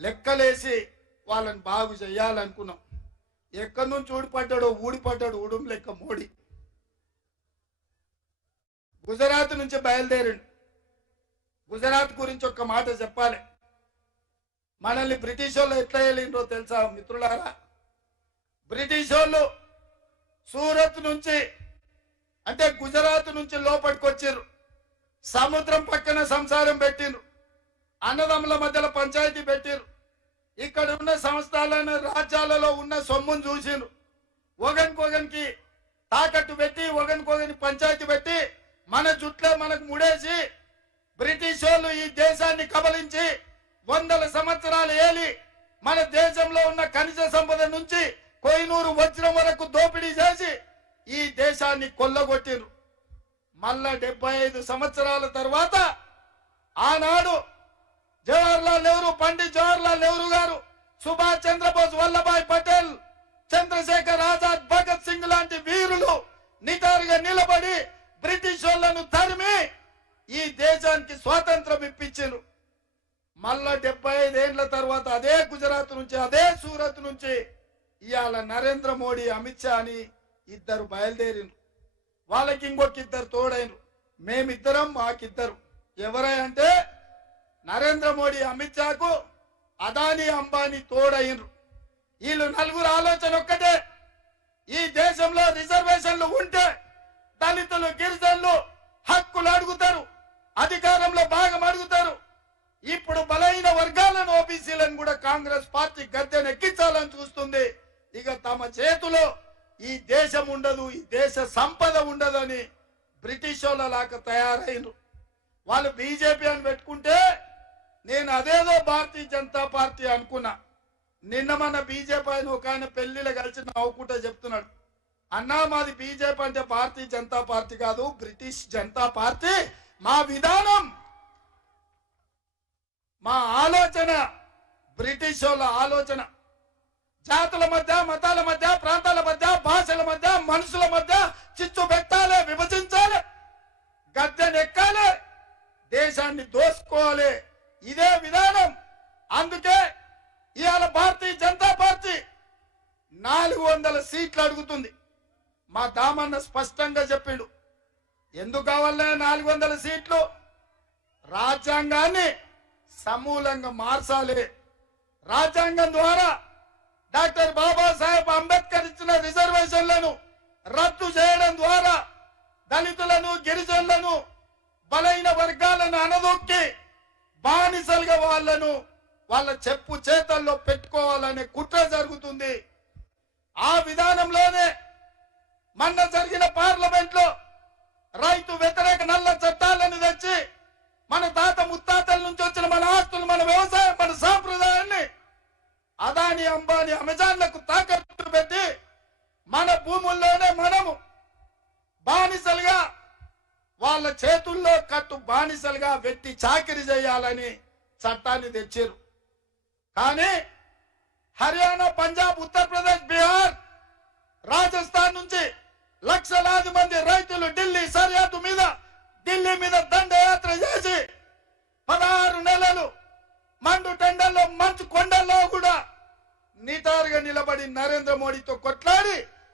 లెక్కలేసి వాళ్ళని బాగు చేయాలనుకున్నాం. ఎక్కడి నుంచి ఊడిపడ్డాడో ఊడిపడ్డాడు, ఊడుం లెక్క మోడీ. గుజరాత్ నుంచి బయలుదేరిండు. గుజరాత్ గురించి ఒక్క మాట చెప్పాలి. మనల్ని బ్రిటిష్ వాళ్ళు ఎట్లా వెళ్ళిండ్రో తెలుసా మిత్రులారా? బ్రిటిష్ వాళ్ళు సూరత్ నుంచి అంటే గుజరాత్ నుంచి లోపలికి వచ్చిర్రు. సముద్రం పక్కన సంసారం పెట్టిండ్రు. అన్నదమ్ముల మధ్యలో పంచాయతీ పెట్టిర్రు. ఇక్కడ ఉన్న సంస్థలను రాజ్యాలలో ఉన్న సొమ్మును చూసిండ్రు. ఒకరికొకరికి తాకట్టు పెట్టి ఒకరికొకరికి పంచాయతీ పెట్టి మన జుట్లో మనకు ముడేసి బ్రిటిష్ వాళ్ళు ఈ దేశాన్ని కబలించి 100 సంవత్సరాలు ఏలి మన దేశంలో ఉన్న ఖనిజ సంపద నుంచి కోహినూరు వజ్రం వరకు దోపిడీ చేసి ఈ దేశాన్ని కొల్లగొట్టిరు. మళ్ళా 75 సంవత్సరాల తర్వాత ఆనాడు జవహర్లాల్ నెహ్రూ, పండిత్ జవహర్లాల్ నెహ్రూ గారు, సుభాష్ చంద్రబోస్, వల్లభాయ్ పటేల్, చంద్రశేఖర్ ఆజాద్, భగత్ సింగ్ లాంటి వీరులు నిటారుగా నిలబడి బ్రిటిష్ వాళ్ళను తరిమి ఈ దేశానికి స్వాతంత్రం ఇప్పించారు. మళ్ళా 75 ఏళ్ల తర్వాత అదే గుజరాత్ నుంచి అదే సూరత్ నుంచి ఇవాళ నరేంద్ర మోడీ, అమిత్ షా అని ఇద్దరు బయలుదేరిండ్రు. వాళ్ళకి ఇంకొక ఇద్దరు తోడైనరు. మేమిద్దరం మాకిద్దరు. ఎవరై అంటే నరేంద్ర మోడీ, అమిత్ షాకు అదానీ, అంబానీ తోడైనరు. వీళ్ళు నలుగురు ఆలోచన ఒక్కటే, ఈ దేశంలో రిజర్వేషన్లు ఉంటే దళితులు, గిరిజనులు హక్కులు అడుగుతారు, అధికారంలో భాగం అడుగుతారు. ఇప్పుడు బలైన వర్గాలను, ఓబీసీలను కూడా కాంగ్రెస్ పార్టీ గద్దెను ఎక్కించాలని చూస్తుంది. ఇక తమ చేతిలో ఈ దేశం ఉండదు, ఈ దేశ సంపద ఉండదని బ్రిటిష్ వాళ్ళలాగా తయారైనరు. వాళ్ళు బీజేపీ అని పెట్టుకుంటే నేను అదేదో భారతీయ జనతా పార్టీ అనుకున్నా. నిన్న మన బీజేపీ అని ఒక ఆయన పెళ్లిలో కలిసి నవ్వుకుంటా చెప్తున్నాడు, అన్నా మాది బీజేపీ అంటే భారతీయ జనతా పార్టీ కాదు, బ్రిటిష్ జనతా పార్టీ. మా విధానం, మా ఆలోచన బ్రిటిష్ వాళ్ళ ఆలోచన. జాతుల మధ్య, మతాల మధ్య, ప్రాంతాల మధ్య, భాషల మధ్య, మనుషుల మధ్య చిచ్చు పెట్టాలి, విభజించాలి, గద్దెనెక్కాలి, దేశాన్ని దోసుకోవాలి. ఇదే విధానం. అందుకే ఇవాళ భారతీయ జనతా పార్టీ 400 సీట్లు అడుగుతుంది. మా దామన్న స్పష్టంగా చెప్పిండు. ఎందుకు కావాలనే 400 సీట్లు? రాజ్యాంగాన్ని సమూలంగా మార్చాలి. రాజ్యాంగం ద్వారా డాక్టర్ బాబాసాహెబ్ అంబేద్కర్ ఇచ్చిన రిజర్వేషన్లను రద్దు చేయడం ద్వారా దళితులను, గిరిజనులను, బలైన వర్గాలను అనదొక్కి బానిసలుగా వాళ్ళ చెప్పు చేతల్లో పెట్టుకోవాలనే కుట్ర జరుగుతుంది. ఆ విధానంలోనే మొన్న జరిగిన పార్లమెంట్ లో రైతు వ్యతిరేక నల్ల చట్టాలను తెచ్చి మన తాత ముత్తాతల నుంచి వచ్చిన మన ఆస్తులు, మన వ్యవసాయం, మన సాంప్రదాయాన్ని అదాని, అంబానీ, అమెజాన్లకు తాకట్టు పెట్టి మన భూముల్లోనే మనము బానిసలుగా, వాళ్ళ చేతుల్లో కట్టు బానిసలుగా వెట్టి చాకిరి చేయాలని చట్టాన్ని తెచ్చారు. కానీ హర్యానా, పంజాబ్, ఉత్తరప్రదేశ్, బీహార్, రాజస్థాన్ నుంచి లక్షలాది మంది రైతులు ఢిల్లీ సరిహద్దు మీద, ఢిల్లీ మీద దండయాత్ర చేసి 16 నెలలు మండు టెండల్లో, మంచు కొండల్లో కూడా నిటారుగా నిలబడి నరేంద్ర మోడీతో కొట్లాడి